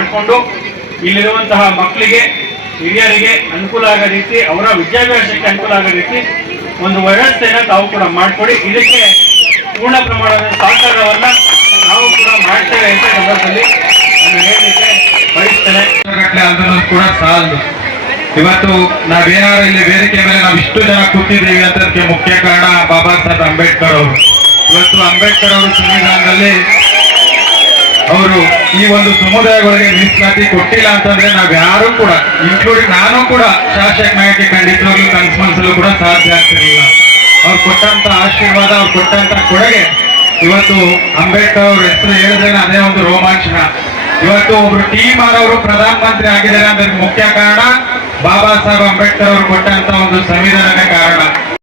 ಮಾಡಿಕೊಂಡು ಇಲ್ಲಿರುವಂತಹ ಮಕ್ಕಳಿಗೆ, ಹಿರಿಯರಿಗೆ ಅನುಕೂಲ ಆಗೋ ರೀತಿ, ಅವರ ವಿದ್ಯಾಭ್ಯಾಸಕ್ಕೆ ಅನುಕೂಲ ಆಗೋ ರೀತಿ ಒಂದು ವ್ಯವಸ್ಥೆಯನ್ನ ತಾವು ಕೂಡ ಮಾಡಿಕೊಡಿ. ಇದಕ್ಕೆ ಪೂರ್ಣ ಪ್ರಮಾಣದ ಸಹಕಾರವನ್ನ ನಾವು ಕೂಡ ಮಾಡ್ತೇವೆ ಅಂತ ಸಂದರ್ಭದಲ್ಲಿ ಹೇಳಲಿಕ್ಕೆ ಬಯಸ್ತೇನೆ. ಕೂಡ ಸಾಲದು. ಇವತ್ತು ನಾವೇನಾದ್ರು ಇಲ್ಲಿ ವೇದಿಕೆ ಮೇಲೆ ನಾವು ಇಷ್ಟು ಜನ ಕೂತಿದ್ದೀವಿ ಅಂತದಕ್ಕೆ ಮುಖ್ಯ ಕಾರಣ ಬಾಬಾ ಸಾಹೇಬ್ ಅಂಬೇಡ್ಕರ್ ಅವರು. ಇವತ್ತು ಅಂಬೇಡ್ಕರ್ ಅವರು ಸಂವಿಧಾನದಲ್ಲಿ ಅವರು ಈ ಒಂದು ಸಮುದಾಯಗಳಿಗೆ ಮೀಸಲಾತಿ ಕೊಟ್ಟಿಲ್ಲ ಅಂತಂದ್ರೆ ನಾವ್ ಯಾರು ಕೂಡ ಇನ್ಕ್ಲೂಡಿಂಗ್ ನಾನು ಕೂಡ ಶಾಸಕ ನಾಯಕಿ ಖಂಡಿತವಾಗ್ಲೂ ಕನ್ಸ್ಮನ್ಸಲು ಕೂಡ ಸಾಧ್ಯ ಆಗ್ತಿರಲಿಲ್ಲ. ಅವ್ರು ಕೊಟ್ಟಂತ ಆಶೀರ್ವಾದ, ಅವ್ರು ಕೊಟ್ಟಂತ ಕೊಡುಗೆ, ಇವತ್ತು ಅಂಬೇಡ್ಕರ್ ಅವ್ರ ಹೆಸರು ಹೇಳಿದ್ರೆ ಅದೇ ಒಂದು ರೋಮಾಂಚನ. ಇವತ್ತು ಒಬ್ರು ಟೀಮ್ ಆದವರು ಪ್ರಧಾನ ಮಂತ್ರಿ ಆಗಿದ್ದಾರೆ ಅಂದ್ರೆ ಮುಖ್ಯ ಕಾರಣ, ಬಾಬಾ ಸಾಹೇಬ್ ಅಂಬೇಡ್ಕರ್ ಅವರು ಕೊಟ್ಟಂತ ಒಂದು ಸಂವಿಧಾನ